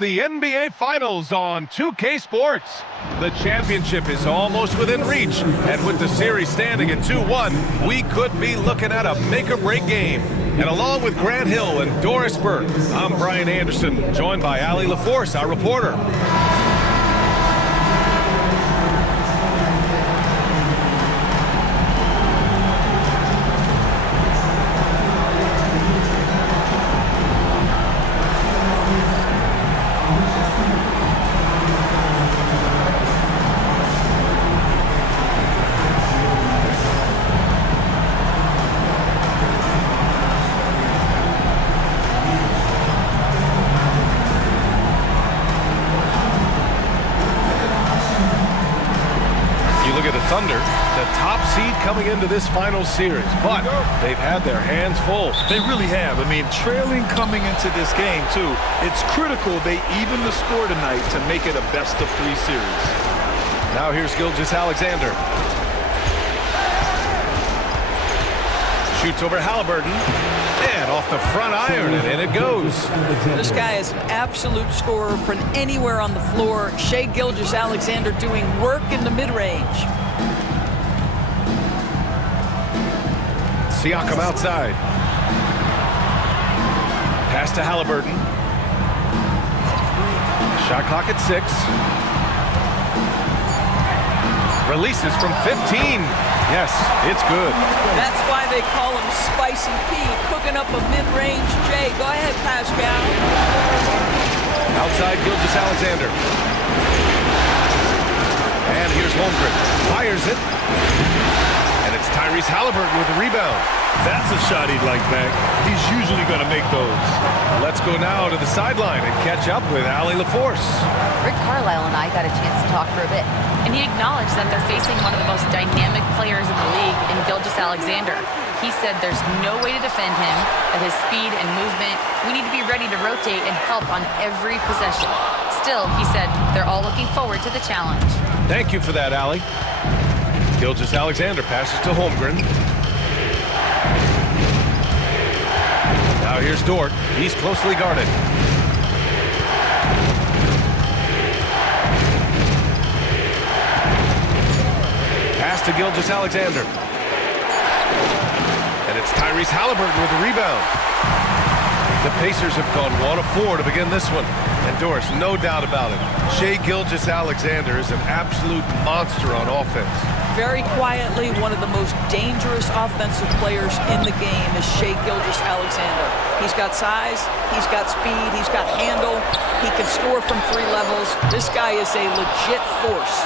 The NBA Finals on 2K Sports. The championship is almost within reach, and with the series standing at 2-1, we could be looking at a make-or-break game. And along with Grant Hill and Doris Burke, I'm Brian Anderson, joined by Allie LaForce, our reporter. Thunder, the top seed coming into this final series, but they've had their hands full. They really have. I mean, trailing coming into this game, too. It's critical they even the score tonight to make it a best-of-3 series. Now here's Gilgeous-Alexander. Shoots over Halliburton. And off the front iron, and in it goes. This guy is an absolute scorer from anywhere on the floor. Shai Gilgeous-Alexander doing work in the mid-range. Siakam outside. Pass to Halliburton. Shot clock at 6. Releases from 15. Yes, it's good. That's why they call him Spicy P, cooking up a mid-range J. Go ahead, Pascal. Outside Gilgeous-Alexander. And here's Holmgren. Fires it. And it's Tyrese Halliburton with the rebound. That's a shot he'd like back. He's usually going to make those. Let's go now to the sideline and catch up with Allie LaForce. Rick Carlisle and I got a chance to talk for a bit. And he acknowledged that they're facing one of the most dynamic players in the league in Gilgeous-Alexander. He said there's no way to defend him, that his speed and movement, we need to be ready to rotate and help on every possession. Still, he said they're all looking forward to the challenge. Thank you for that, Allie. Gilgeous-Alexander passes to Holmgren. Now here's Dort. He's closely guarded. Pass to Gilgeous-Alexander. And it's Tyrese Halliburton with the rebound. The Pacers have gone 1 of 4 to begin this one. And Doris, no doubt about it, Shai Gilgeous-Alexander is an absolute monster on offense. Very quietly, one of the most dangerous offensive players in the game is Shai Gilgeous-Alexander. He's got size, he's got speed, he's got handle, he can score from 3 levels. This guy is a legit force.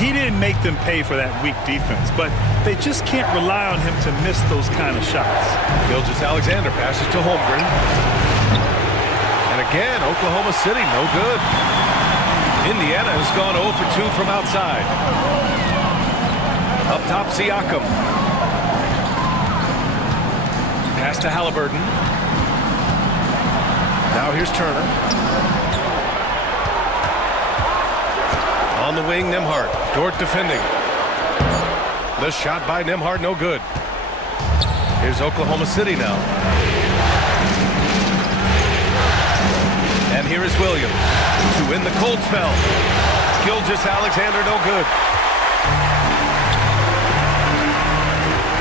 He didn't make them pay for that weak defense, but they just can't rely on him to miss those kind of shots. Gilgeous-Alexander passes to Holmgren. And again, Oklahoma City, no good. Indiana has gone 0 for 2 from outside. Up top, Siakam. Pass to Halliburton. Now here's Turner. On the wing, Nembhard. Dort defending. The shot by Nembhard, no good. Here's Oklahoma City now. And here is Williams to win the cold spell. Gilgeous-Alexander, no good.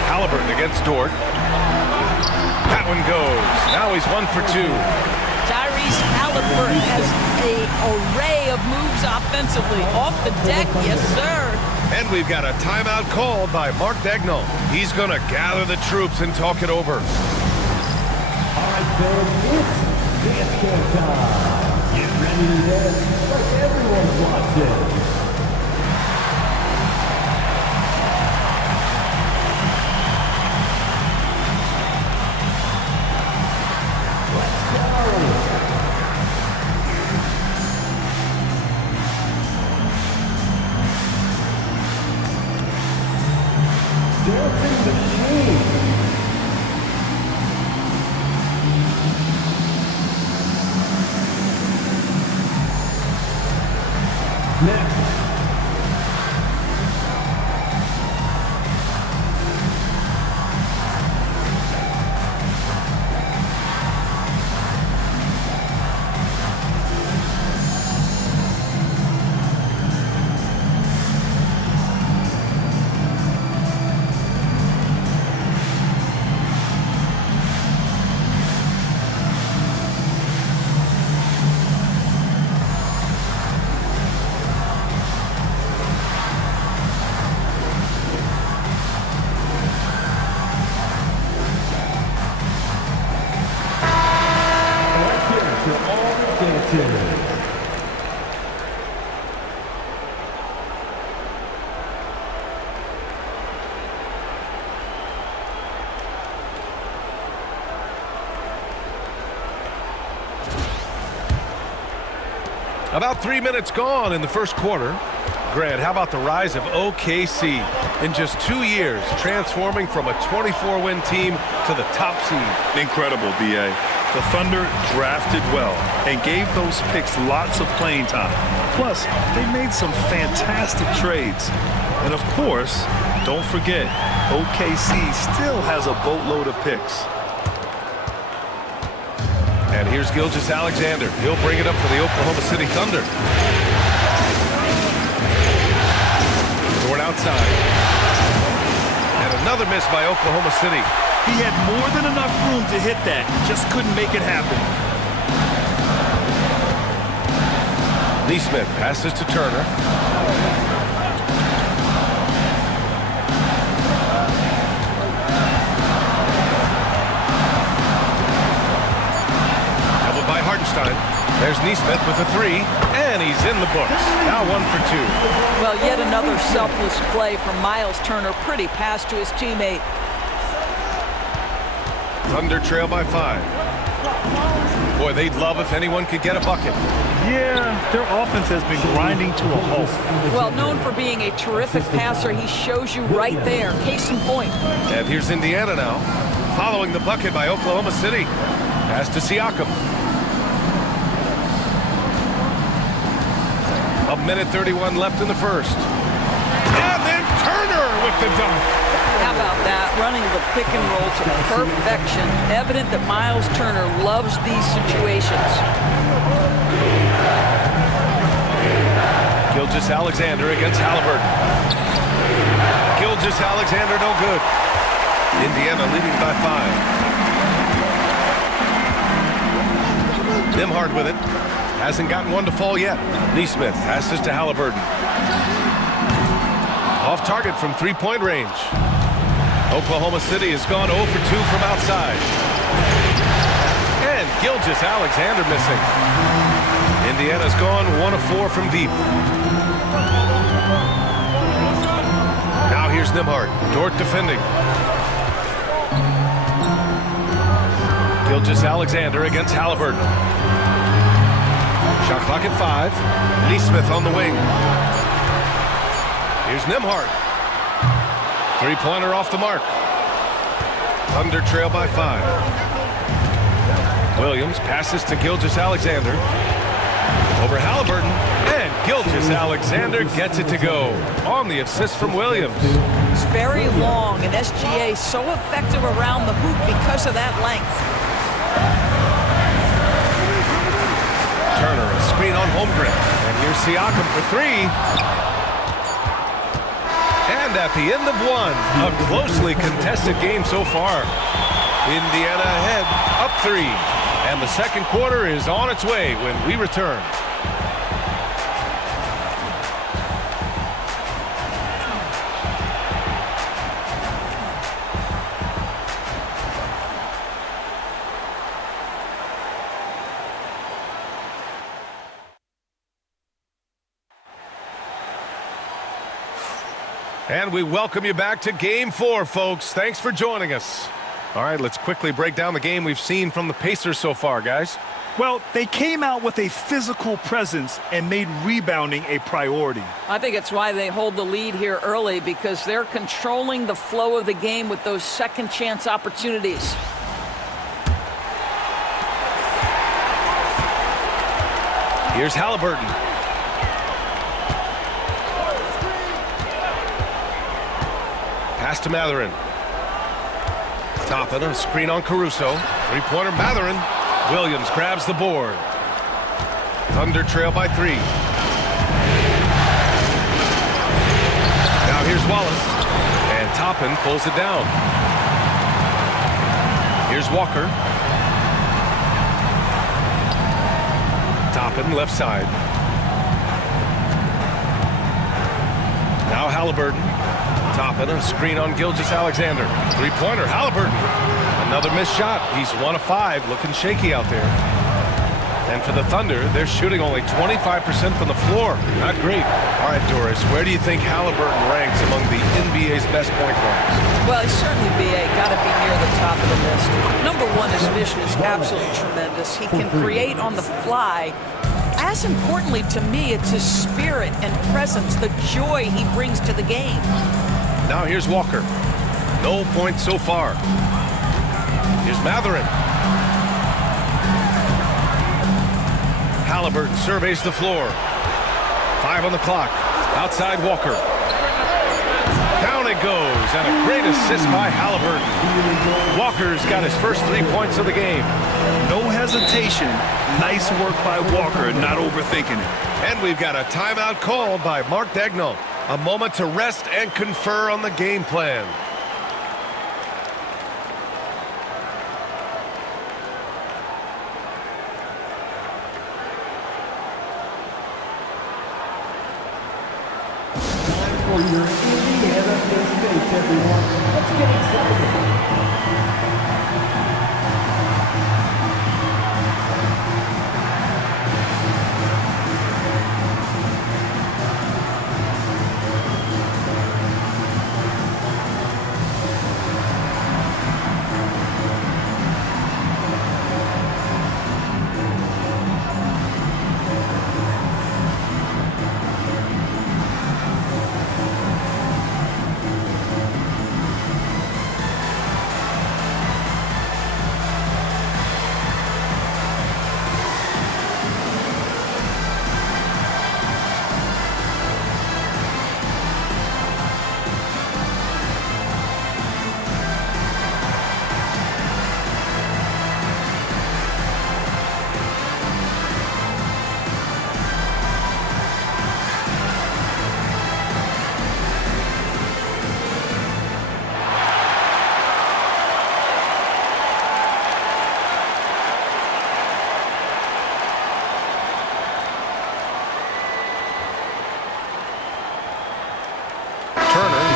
Halliburton against Dort. That one goes. Now he's 1 for 2. Tyrese Halliburton has an array of moves offensively. Off the deck, yes, sir. And we've got a timeout called by Mark Daigneault. He's going to gather the troops and talk it over. All right, fans, it's dance camp time. Get ready to dance like everyone's watching. Dancing Machine. Next. About 3 minutes gone in the first quarter. Grant, how about the rise of OKC in just 2 years, transforming from a 24-win team to the top seed? Incredible, B.A. The Thunder drafted well and gave those picks lots of playing time. Plus, they made some fantastic trades. And of course, don't forget, OKC still has a boatload of picks. And here's Gilgeous-Alexander. He'll bring it up for the Oklahoma City Thunder. Toward outside. And another miss by Oklahoma City. He had more than enough room to hit that. Just couldn't make it happen. Neesmith passes to Turner. Doubled by Hartenstein. There's Neesmith with a three, and he's in the books. Now 1 for 2. Well, yet another selfless play from Miles Turner. Pretty pass to his teammate. Thunder trail by 5. Boy, they'd love if anyone could get a bucket. Yeah, their offense has been grinding to a halt. Well, known for being a terrific passer, he shows you right there. Case in point. And here's Indiana now, following the bucket by Oklahoma City. Pass to Siakam. 1:31 left in the first. And then Turner with the dunk. How about that? Running the pick and roll to perfection. Evident that Miles Turner loves these situations. Gilgeous-Alexander against Halliburton. Gilgeous-Alexander no good. Indiana leading by 5. Nembhard with it. Hasn't gotten one to fall yet. Neesmith passes to Halliburton. Off target from three-point range. Oklahoma City has gone 0 for 2 from outside. And Gilgeous-Alexander missing. Indiana's gone 1 of 4 from deep. Now here's Nembhard. Dort defending. Gilgeous-Alexander against Halliburton. Shot clock at 5. Neesmith on the wing. Here's Nembhard. Three-pointer off the mark. Thunder trail by 5. Williams passes to Gilgeous-Alexander. Over Halliburton. And Gilgeous-Alexander gets it to go on the assist from Williams. It's very long, and SGA so effective around the hoop because of that length. Turner, a screen on Holmgren. And here's Siakam for 3. And at the end of 1, a closely contested game so far. Indiana ahead, up 3. And the second quarter is on its way when we return. And we welcome you back to Game 4, folks. Thanks for joining us. All right, let's quickly break down the game we've seen from the Pacers so far, guys. Well, they came out with a physical presence and made rebounding a priority. I think it's why they hold the lead here early, because they're controlling the flow of the game with those second chance opportunities. Here's Halliburton. Pass to Mathurin. Toppin, a screen on Caruso. Three-pointer Mathurin. Williams grabs the board. Thunder trail by 3. Now here's Wallace. And Toppin pulls it down. Here's Walker. Toppin left side. Now Halliburton. Toppin, a screen on Gilgeous-Alexander. Three-pointer, Halliburton. Another missed shot. He's 1 of 5, looking shaky out there. And for the Thunder, they're shooting only 25% from the floor. Not great. All right, Doris, where do you think Halliburton ranks among the NBA's best point guards? Well, he's certainly, got to be near the top of the list. Number 1, his vision is absolutely tremendous. He can create on the fly as importantly to me, it's his spirit and presence, the joy he brings to the game. Now here's Walker. No points so far. Here's Matherin. Halliburton surveys the floor. 5 on the clock. Outside Walker. Down it goes, and a great assist by Halliburton. Walker's got his first 3 points of the game. No hesitation. Nice work by Walker, not overthinking it. And we've got a timeout called by Mark Daigneault. A moment to rest and confer on the game plan. For your Indiana Mistakes, everyone. Let's get excited.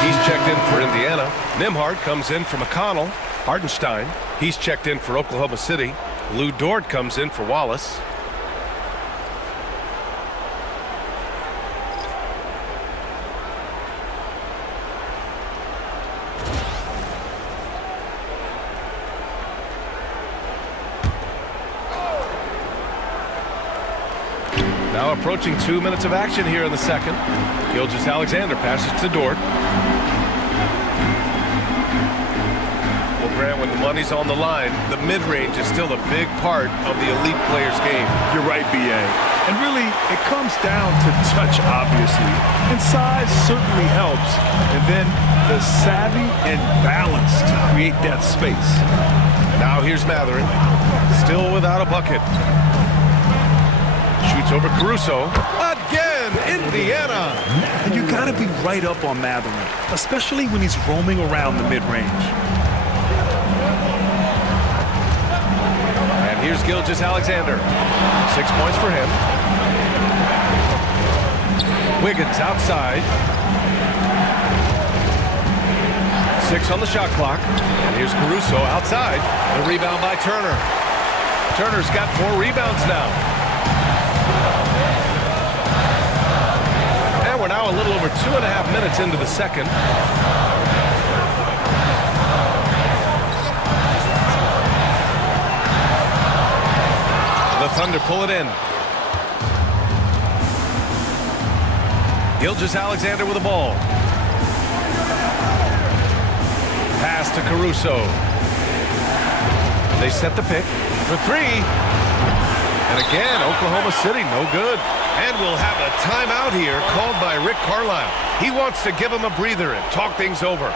He's checked in for Indiana. Nembhard comes in for McConnell. Hardenstein, he's checked in for Oklahoma City. Lou Dort comes in for Wallace. Now approaching 2 minutes of action here in the second. Gilgeous-Alexander passes to Dort. Well, Grant, when the money's on the line, the mid-range is still a big part of the elite player's game. You're right, B.A. And really, it comes down to touch, obviously. And size certainly helps. And then the savvy and balance to create that space. Now here's Matherin, still without a bucket. Shoots over Caruso. Again, Indiana. And you got to be right up on Matherin, especially when he's roaming around the mid-range. And here's Gilgeous-Alexander. 6 points for him. Wiggins outside. 6 on the shot clock. And here's Caruso outside. The rebound by Turner. Turner's got 4 rebounds now. And we're now a little over 2.5 minutes into the second. The Thunder pull it in. Gilgeous-Alexander with the ball. Pass to Caruso. They set the pick for 3. And again, Oklahoma City, no good. And we'll have a timeout here called by Rick Carlisle. He wants to give him a breather and talk things over.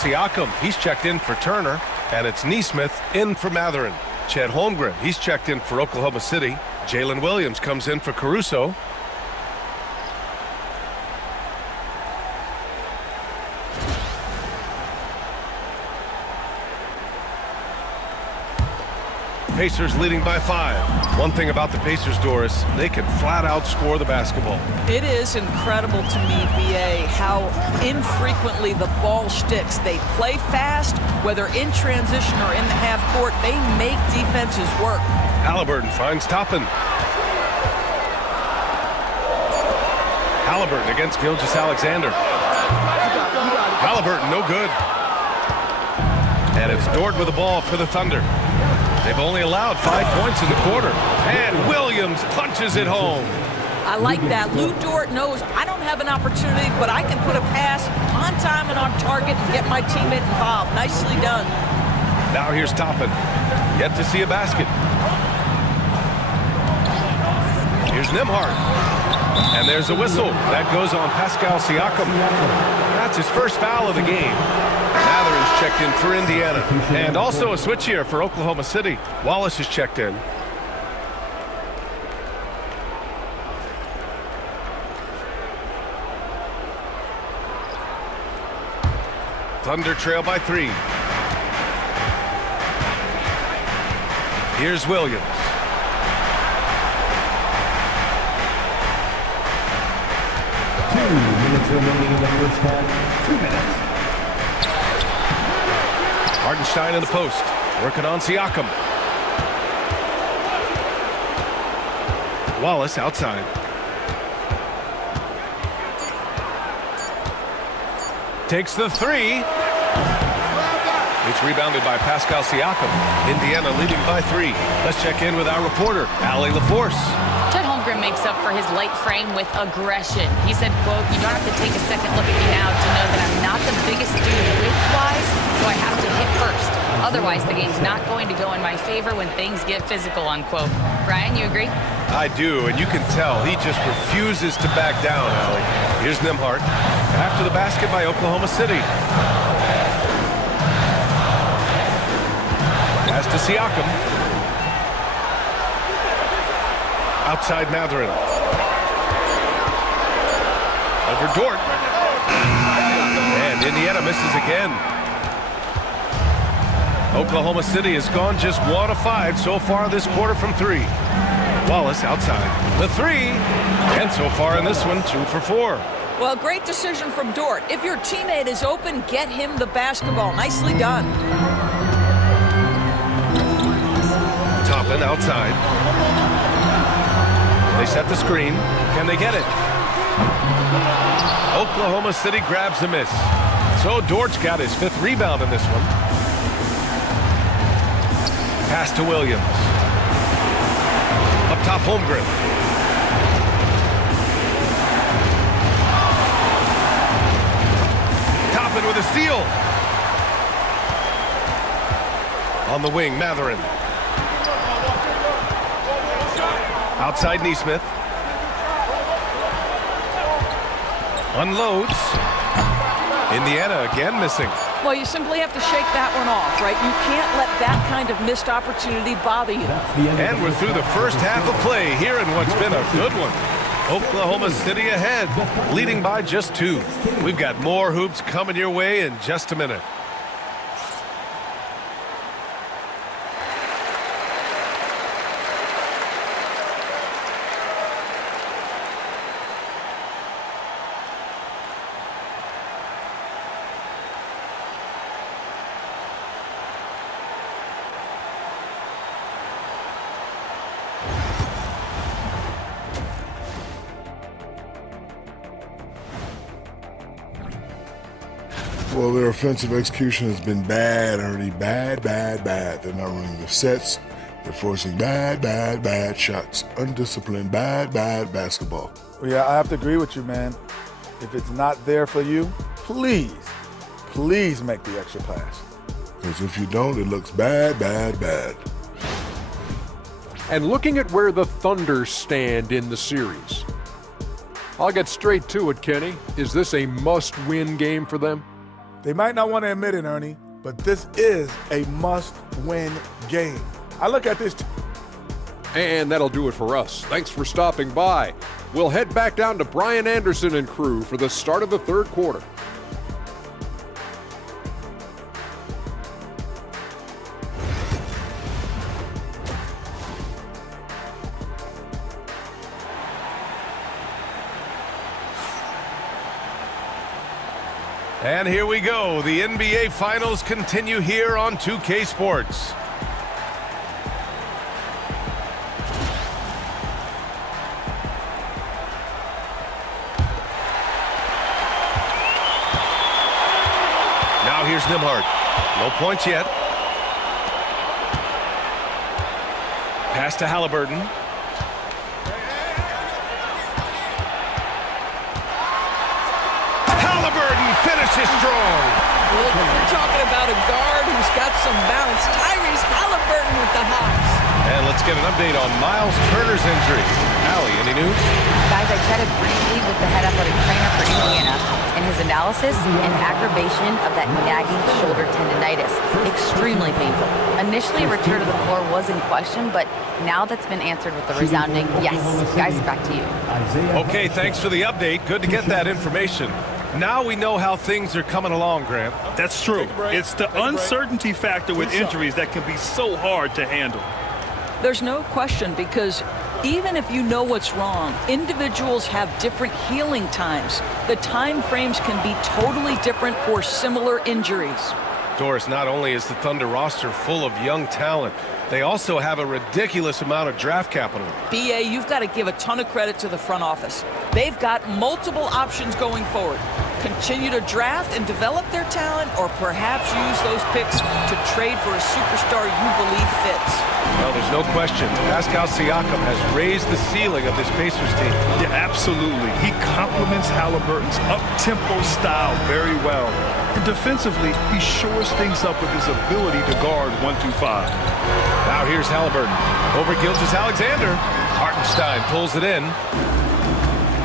Siakam, he's checked in for Turner, and it's Nesmith in for Mathurin. Chet Holmgren, he's checked in for Oklahoma City. Jalen Williams comes in for Caruso. Pacers leading by 5. One thing about the Pacers, Doris, they can flat out score the basketball. It is incredible to me, B.A., how infrequently the ball sticks. They play fast, whether in transition or in the half court. They make defenses work. Halliburton finds Toppin. Halliburton against Gilgeous-Alexander. Halliburton, no good. And it's Dort with the ball for the Thunder. They've only allowed 5 points in the quarter. And Williams punches it home. I like that. Lou Dort knows I don't have an opportunity, but I can put a pass on time and on target and get my teammate involved. Nicely done. Now here's Toppin. Yet to see a basket. Here's Nembhard. And there's a whistle. That goes on Pascal Siakam. That's his first foul of the game. Mathurin's checked in for Indiana. And also a switch here for Oklahoma City. Wallace is checked in. Thunder trail by 3. Here's Williams. Remaining in the first half. 2 minutes. Hartenstein in the post. Working on Siakam. Wallace outside. Takes the 3. It's rebounded by Pascal Siakam. Indiana leading by 3. Let's check in with our reporter, Allie LaForce. Chet Holmgren makes up for his light frame with aggression. He said, quote, "You don't have to take a second look at me now to know that I'm not the biggest dude width-wise, so I have to hit first. Otherwise, the game's not going to go in my favor when things get physical," unquote. Brian, you agree? I do, and you can tell he just refuses to back down, Allie. Here's Nembhard. After the basket by Oklahoma City. Pass to Siakam. Outside Mathurin. Over Dort. And Indiana misses again. Oklahoma City has gone just 1 of 5 so far this quarter from 3. Wallace outside. The 3. And so far in this one, 2 for 4. Well, great decision from Dort. If your teammate is open, get him the basketball. Nicely done. Toppin outside. They set the screen. Can they get it? Oklahoma City grabs the miss. So Dort's got his 5th rebound in this one. Pass to Williams. Up top, Holmgren. Toppin with a steal. On the wing, Mathurin. Outside Nesmith. Unloads. Indiana again missing. Well, you simply have to shake that one off, right? You can't let that kind of missed opportunity bother you. And we're through the first half of play here in what's been a good one. Oklahoma City ahead, leading by just 2. We've got more hoops coming your way in just a minute. Well, their offensive execution has been bad, Ernie. Bad. They're not running their sets. They're forcing bad shots. Undisciplined, bad basketball. Well, yeah, I have to agree with you, man. If it's not there for you, please make the extra pass. Because if you don't, it looks bad. And looking at where the Thunder stand in the series, I'll get straight to it, Kenny. Is this a must-win game for them? They might not want to admit it, Ernie, but this is a must-win game. I look at this. And that'll do it for us. Thanks for stopping by. We'll head back down to Brian Anderson and crew for the start of the third quarter. And here we go. The NBA Finals continue here on 2K Sports. Now here's Nembhard. No points yet. Pass to Halliburton. Finishes strong. We're talking about a guard who's got some bounce. Tyrese Halliburton with the hops. And let's get an update on Miles Turner's injury. Allie, any news? Guys, I chatted briefly with the head athletic trainer for Indiana, and his analysis, an aggravation of that nagging shoulder tendonitis. Extremely painful. Initially, a return to the floor was in question, but now that's been answered with the resounding yes. Guys, back to you. Okay, thanks for the update. Good to get that information. Now we know how things are coming along, Grant. That's true. It's the uncertainty factor with injuries that can be so hard to handle. There's no question, because even if you know what's wrong, individuals have different healing times. The time frames can be totally different for similar injuries. Doris, not only is the Thunder roster full of young talent, they also have a ridiculous amount of draft capital. BA, you've got to give a ton of credit to the front office. They've got multiple options going forward. Continue to draft and develop their talent, or perhaps use those picks to trade for a superstar you believe fits. Well, there's no question. Pascal Siakam has raised the ceiling of this Pacers team. Yeah, absolutely. He complements Halliburton's up-tempo style very well. And defensively, he shores things up with his ability to guard 1 through 5. Now here's Halliburton. Over Gilgeous-Alexander. Hartenstein pulls it in.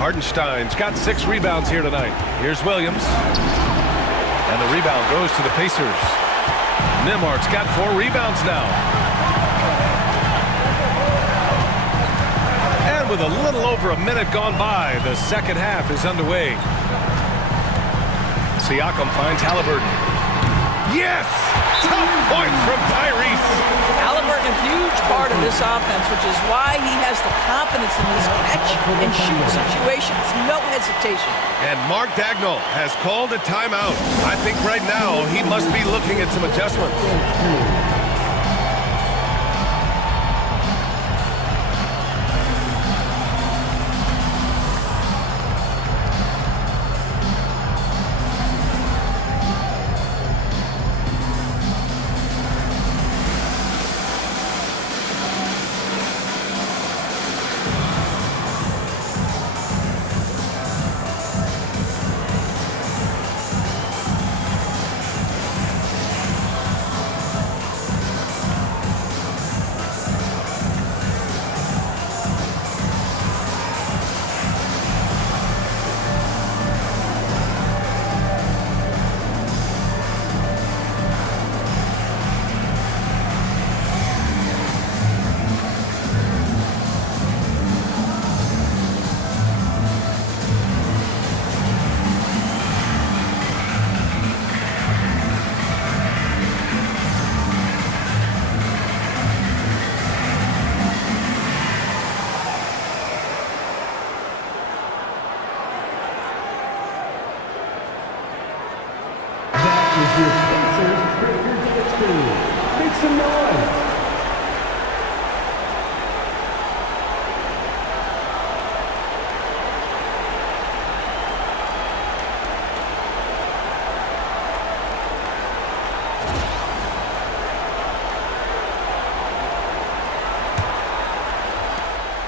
Hartenstein's got 6 rebounds here tonight. Here's Williams. And the rebound goes to the Pacers. Nembhard's got 4 rebounds now. And with a little over a minute gone by, the second half is underway. Siakam finds Halliburton. Yes! Top point from Tyrese. Halliburton, a huge part of this offense, which is why he has the confidence in these catch and shoot situations. No hesitation. And Mark Dagnall has called a timeout. I think right now he must be looking at some adjustments. is your Pacers Breaker Dance Crew. Make some noise.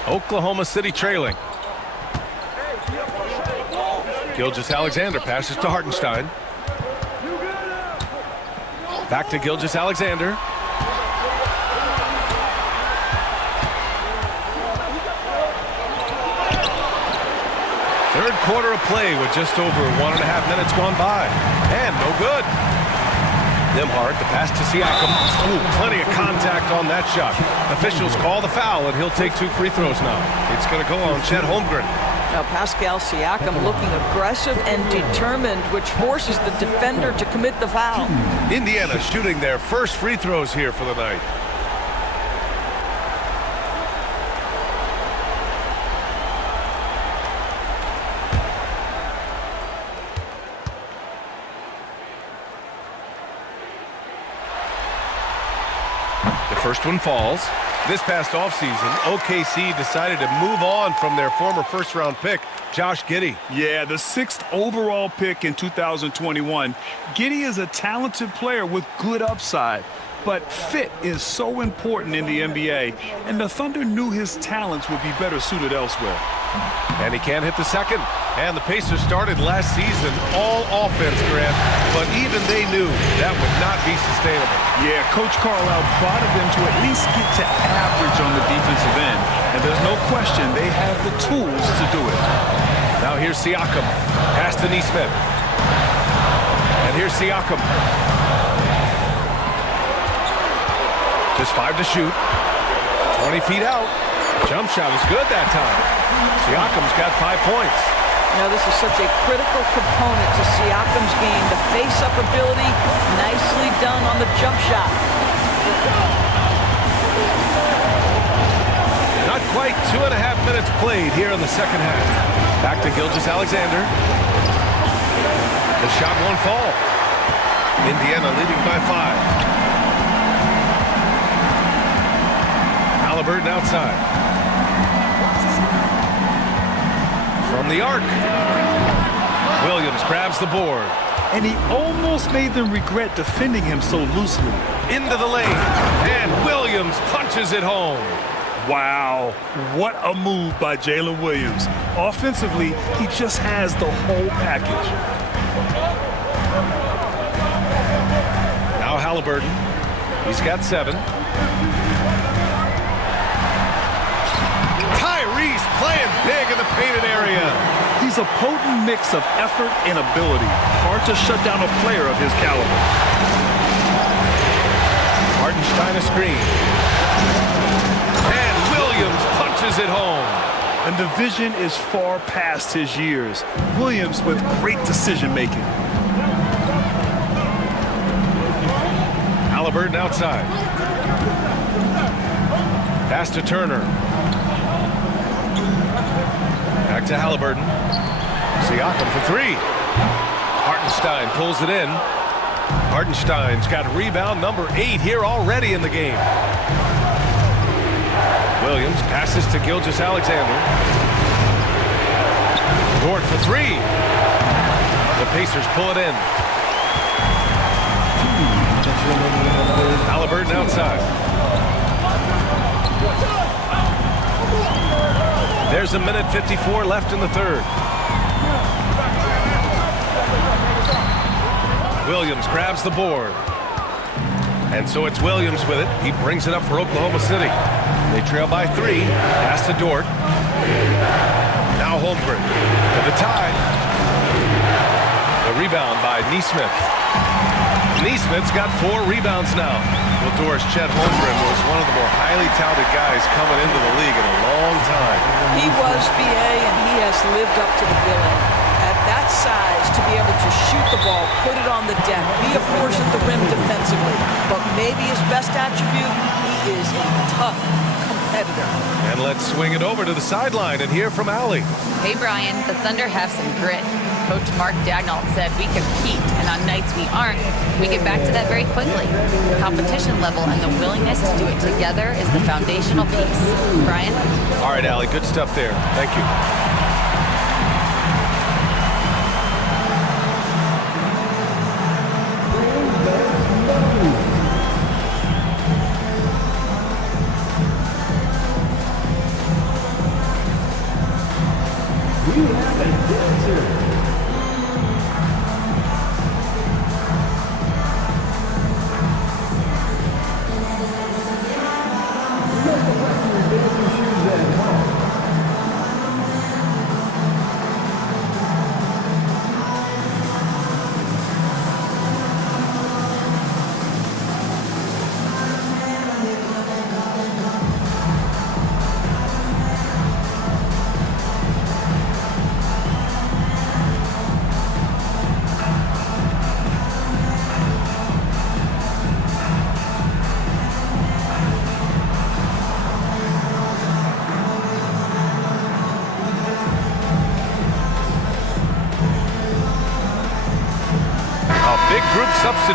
Oklahoma City trailing. Gilgeous-Alexander passes to Hartenstein. Back to Gilgeous-Alexander. Third quarter of play with just over 1.5 minutes gone by. And no good. Nimhard, the pass to Siakam. Ooh, plenty of contact on that shot. Officials call the foul, and he'll take 2 free throws now. It's going to go on Chet Holmgren. Now Pascal Siakam looking aggressive and determined, which forces the defender to commit the foul. Indiana shooting their first free throws here for the night. First one falls. This past offseason, OKC decided to move on from their former first-round pick, Josh Giddey. Yeah, the 6th overall pick in 2021. Giddey is a talented player with good upside, but fit is so important in the NBA, and the Thunder knew his talents would be better suited elsewhere. And he can't hit the second. And the Pacers started last season all offense, Grant, but even they knew that would not be sustainable. Yeah, Coach Carlisle prodded them to at least get to average on the defensive end, and there's no question they have the tools to do it. Now here's Siakam. Pass to Nesmith. And here's Siakam. Just 5 to shoot. 20 feet out. Jump shot is good that time. Siakam's got 5 points. Now this is such a critical component to Siakam's game. The face-up ability, nicely done on the jump shot. Not quite 2.5 minutes played here in the second half. Back to Gilgeous-Alexander. The shot won't fall. Indiana leading by 5. Halliburton outside. From the arc. Williams grabs the board. And he almost made them regret defending him so loosely. Into the lane. And Williams punches it home. Wow, what a move by Jalen Williams. Offensively, he just has the whole package. Now Halliburton. He's got 7. Playing big in the painted area. He's a potent mix of effort and ability. Hard to shut down a player of his caliber. Hartenstein a screen. And Williams punches it home. And the vision is far past his years. Williams with great decision-making. Halliburton outside. Pass to Turner. Back to Halliburton. Siakam for 3. Hartenstein pulls it in. Hartenstein's got rebound number 8 here already in the game. Williams passes to Gilgeous-Alexander. Dort for 3. The Pacers pull it in. Halliburton outside. There's a minute 54 left in the third. Williams grabs the board. And so it's Williams with it. He brings it up for Oklahoma City. They trail by 3. Pass to Dort. Now Holmgren to the tie. The rebound by Nesmith. Nesmith's got 4 rebounds now. Well, Doris, Chet Holmgren was one of the more highly touted guys coming into the league in a long time. He was, BA, and he has lived up to the billing. At that size, to be able to shoot the ball, put it on the deck, be a force at the rim defensively. But maybe his best attribute, he is a tough competitor. And let's swing it over to the sideline and hear from Allie. Hey, Brian, the Thunder have some grit. Coach Mark Daigneault said we compete, and on nights we aren't, we get back to that very quickly. The competition level and the willingness to do it together is the foundational piece. Brian? All right, Allie, good stuff there. Thank you. We have a dancer.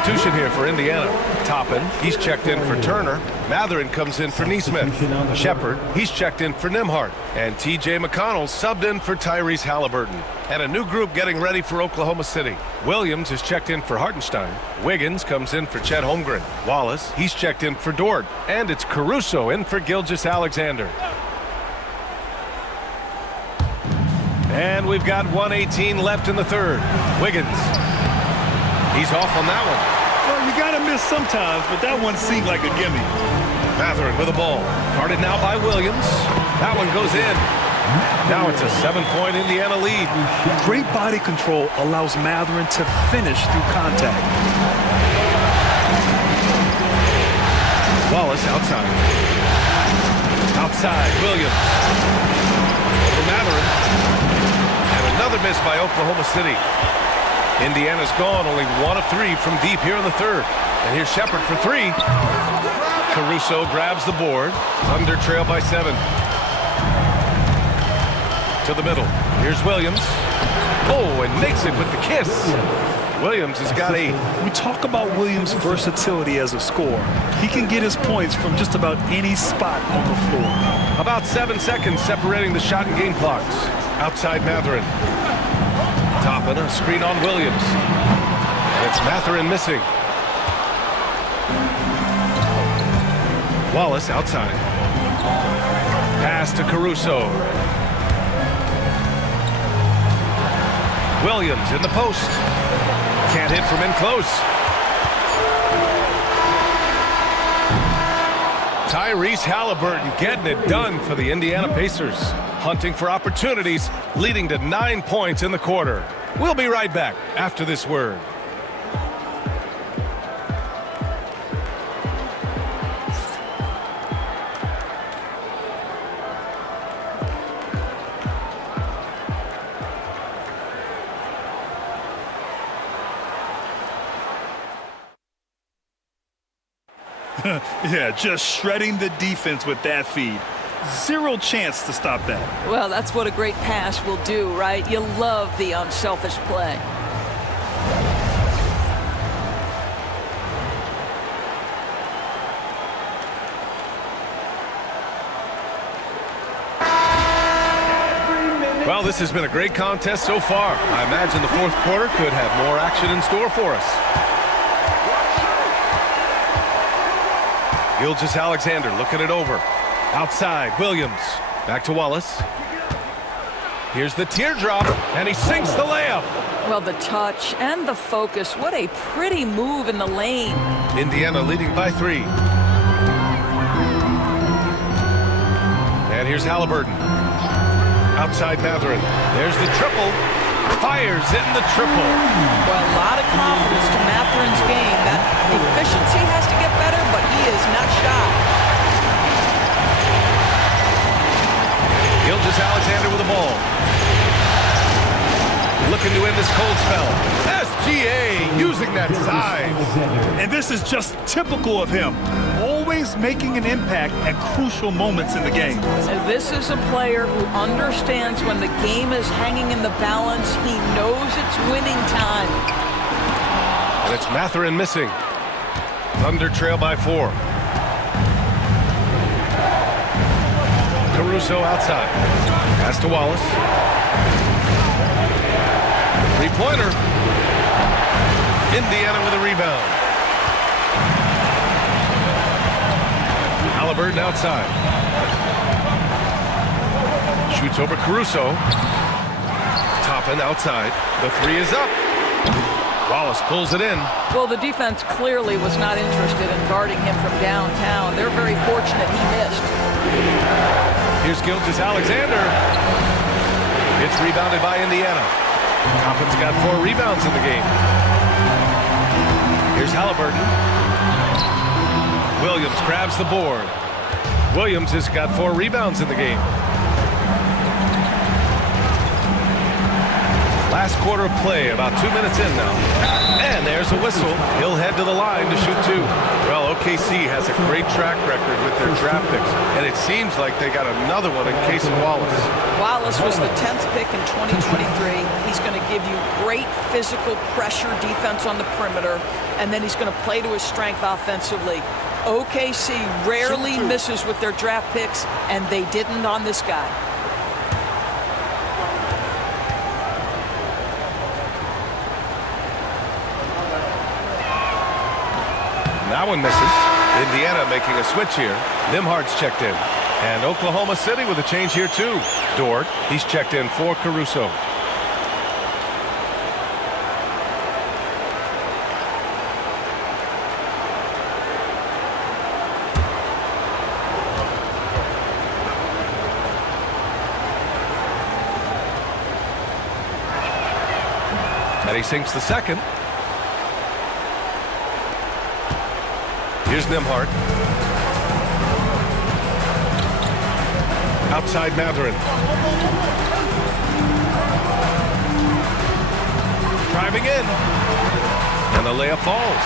substitution here for Indiana. Toppin, he's checked in for Turner. Matherin comes in for Neesmith. Shepard, he's checked in for Nimhart. And T.J. McConnell subbed in for Tyrese Halliburton. And a new group getting ready for Oklahoma City. Williams is checked in for Hartenstein. Wiggins comes in for Chet Holmgren. Wallace, he's checked in for Dort. And it's Caruso in for Gilgeous-Alexander. And we've got 1:18 left in the third. Wiggins. He's off on that one. Well, you got to miss sometimes, but that one seemed like a gimme. Matherin with the ball. Guarded now by Williams. That one goes in. Now it's a 7-point Indiana lead. Great body control allows Matherin to finish through contact. Wallace outside. Outside, Williams. For Matherin. And another miss by Oklahoma City. Indiana's gone only 1 of 3 from deep here in the third. And here's Shepard for 3. Caruso grabs the board. Thunder trail by 7. To the middle. Here's Williams. Oh, and makes it with the kiss. Williams has got 8. We talk about Williams' versatility as a scorer. He can get his points from just about any spot on the floor. About 7 seconds separating the shot and game clocks. Outside Matherin. Toppin, a screen on Williams. And it's Matherin missing. Wallace outside. Pass to Caruso. Williams in the post. Can't hit from in close. Tyrese Halliburton getting it done for the Indiana Pacers. Hunting for opportunities, leading to 9 points in the quarter. We'll be right back after this word. Yeah, just shredding the defense with that feed. Zero chance to stop that. Well, that's what a great pass will do, right? You love the unselfish play. Well, this has been a great contest so far. I imagine the fourth quarter could have more action in store for us. Gilgeous-Alexander looking it over. Outside, Williams. Back to Wallace. Here's the teardrop, and he sinks the layup. Well, the touch and the focus. What a pretty move in the lane. Indiana leading by 3. And here's Halliburton. Outside Matherin. There's the triple. Fires in the triple. Well, a lot of confidence to Matherin's game. That efficiency has to get better, but he is not shy. Gilgeous-Alexander with the ball. Looking to end this cold spell. SGA using that size. And this is just typical of him. Always making an impact at crucial moments in the game. And this is a player who understands when the game is hanging in the balance. He knows it's winning time. And it's Matherin missing. Thunder trail by 4. Caruso outside. Pass to Wallace. Three-pointer. Indiana with a rebound. Halliburton outside. Shoots over Caruso. Toppin outside. The 3 is up. Wallace pulls it in. Well, the defense clearly was not interested in guarding him from downtown. They're very fortunate he missed. Here's Gilgeous-Alexander. It's rebounded by Indiana. Toppin's got 4 rebounds in the game. Here's Halliburton. Williams grabs the board. Williams has got 4 rebounds in the game. Last quarter of play, about 2 minutes in now. And there's a whistle. He'll head to the line to shoot 2. Well, OKC has a great track record with their draft picks, and it seems like they got another one in Casey Wallace. Wallace was the 10th pick in 2023. He's going to give you great physical pressure defense on the perimeter, and then he's going to play to his strength offensively. OKC rarely misses with their draft picks, and they didn't on this guy. That one misses. Indiana making a switch here. Nimhard's checked in. And Oklahoma City with a change here too. Dort, he's checked in for Caruso. And he sinks the second. Here's Nimhard. Outside Mathurin. Driving in. And the layup falls.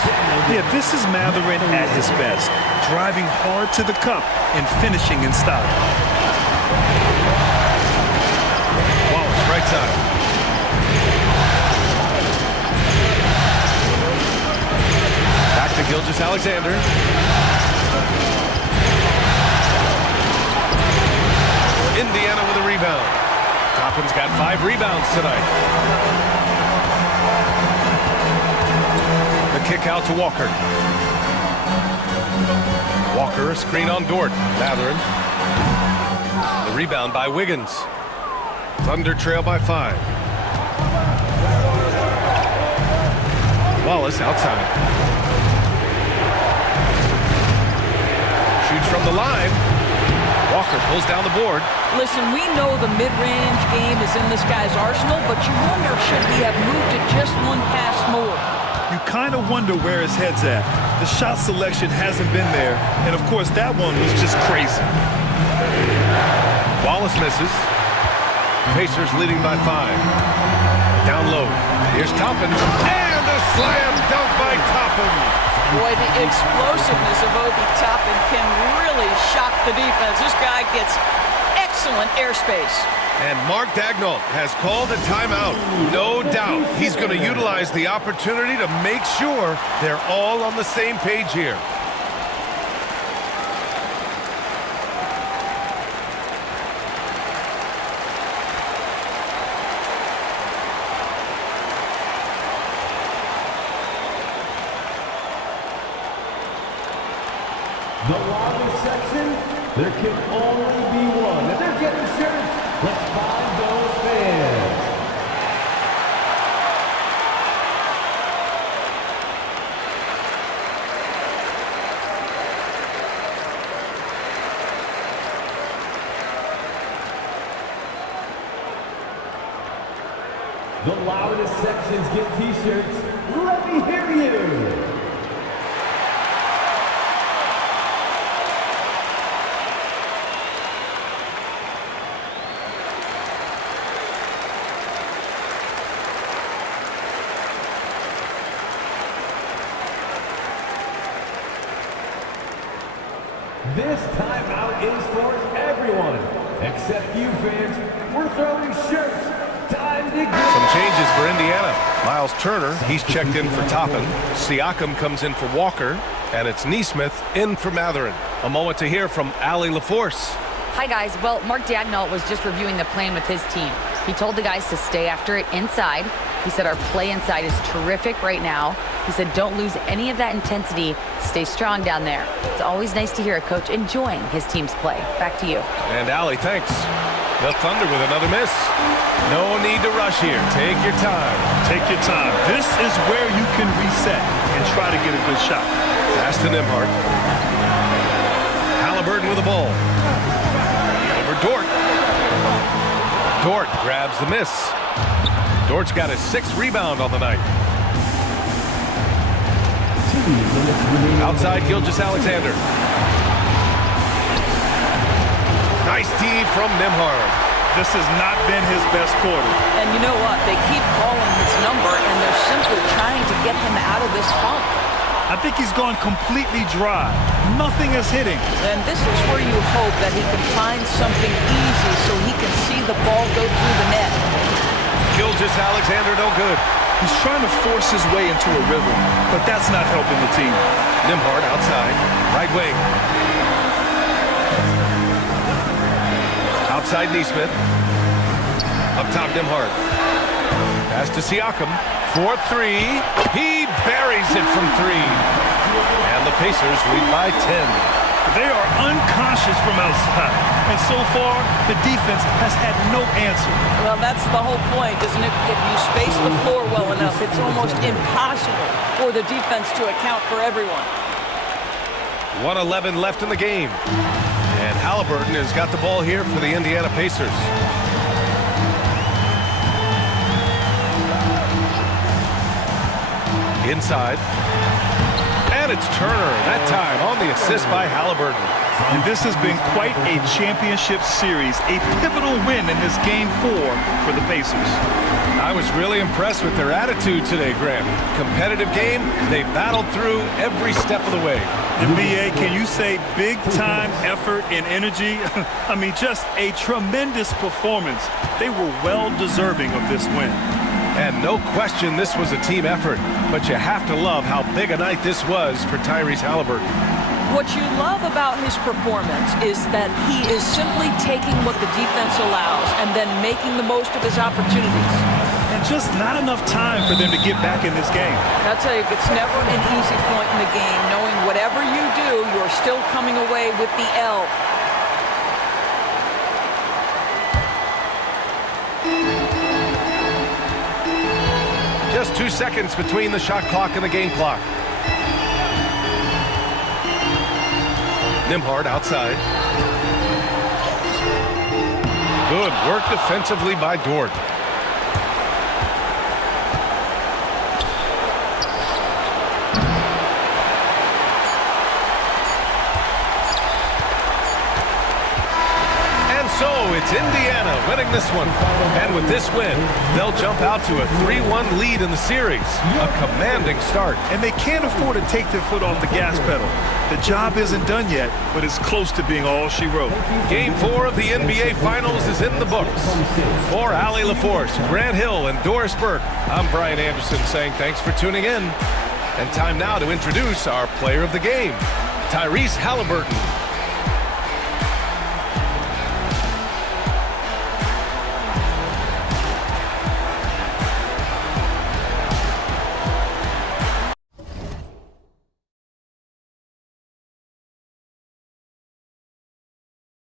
Yeah, this is Mathurin at his best. Driving hard to the cup and finishing in style. Wallace, right side. Back to Gilgeous-Alexander. Indiana with a rebound. Toppin's got 5 rebounds tonight. The kick out to Walker. Walker, a screen on Dort. Mathurin. The rebound by Wiggins. Thunder trail by 5. Wallace outside. Shoots from the line. Walker pulls down the board. Listen, we know the mid-range game is in this guy's arsenal, but you wonder, should he have moved it just one pass more? You kind of wonder where his head's at. The shot selection hasn't been there, and of course that one was just crazy. Wallace misses. Pacers leading by 5. Down low. Here's Toppin. And a slam dunk by Toppin. Boy, the explosiveness of Obi Toppin can really shock the defense. This guy gets excellent airspace. And Mark Daigneault has called a timeout. No doubt he's going to utilize the opportunity to make sure they're all on the same page here. The lobby section, there can only be one. And they're getting shirts. Let's find those fans. The loudest sections get t-shirts. Let me hear you. This timeout is for everyone, except you fans. We're throwing shirts. Time to go. Some changes for Indiana. Miles Turner, he's checked in for Toppin. Siakam comes in for Walker. And it's Nesmith in for Mathurin. A moment to hear from Allie LaForce. Hi, guys. Well, Mark Daigneault was just reviewing the plan with his team. He told the guys to stay after it inside. He said our play inside is terrific right now. He said don't lose any of that intensity. Stay strong down there. It's always nice to hear a coach enjoying his team's play. Back to you. And Allie, thanks. The Thunder with another miss. No need to rush here. Take your time. Take your time. This is where you can reset and try to get a good shot. Pass to Nimhard. Halliburton with the ball. Over Dort. Dort grabs the miss. Dort's got his 6th rebound on the night. Outside Gilgeous-Alexander. Nice D from Nimhard. This has not been his best quarter. And you know what? They keep calling his number, and they're simply trying to get him out of this funk. I think he's gone completely dry. Nothing is hitting. And this is where you hope that he can find something easy so he can see the ball go through the net. Gilgeous-Alexander no good. He's trying to force his way into a rhythm, but that's not helping the team. Nembhard outside, right wing. Outside Neesmith. Up top Nembhard. Pass to Siakam. 4-3. He buries it from 3. And the Pacers lead by 10. They are unconscious from outside. And so far, the defense has had no answer. Well, that's the whole point, isn't it? If you space the floor well enough, it's almost impossible for the defense to account for everyone. 1:11 left in the game. And Halliburton has got the ball here for the Indiana Pacers. Inside. And it's Turner, that time on the assist by Halliburton. And this has been quite a championship series, a pivotal win in this Game 4 for the Pacers. I was really impressed with their attitude today, Graham. Competitive game, they battled through every step of the way. NBA, can you say big-time effort and energy? I mean, just a tremendous performance. They were well deserving of this win. And no question this was a team effort, but you have to love how big a night this was for Tyrese Halliburton. What you love about his performance is that he is simply taking what the defense allows and then making the most of his opportunities. And just not enough time for them to get back in this game. I'll tell you, it's never an easy point in the game, knowing whatever you do, you're still coming away with the L. Just 2 seconds between the shot clock and the game clock. Nembhard outside. Good work defensively by Dort. So it's Indiana winning this one. And with this win, they'll jump out to a 3-1 lead in the series. A commanding start. And they can't afford to take their foot off the gas pedal. The job isn't done yet, but it's close to being all she wrote. Game 4 of the NBA Finals is in the books. For Allie LaForce, Grant Hill, and Doris Burke, I'm Brian Anderson saying thanks for tuning in. And time now to introduce our player of the game, Tyrese Halliburton.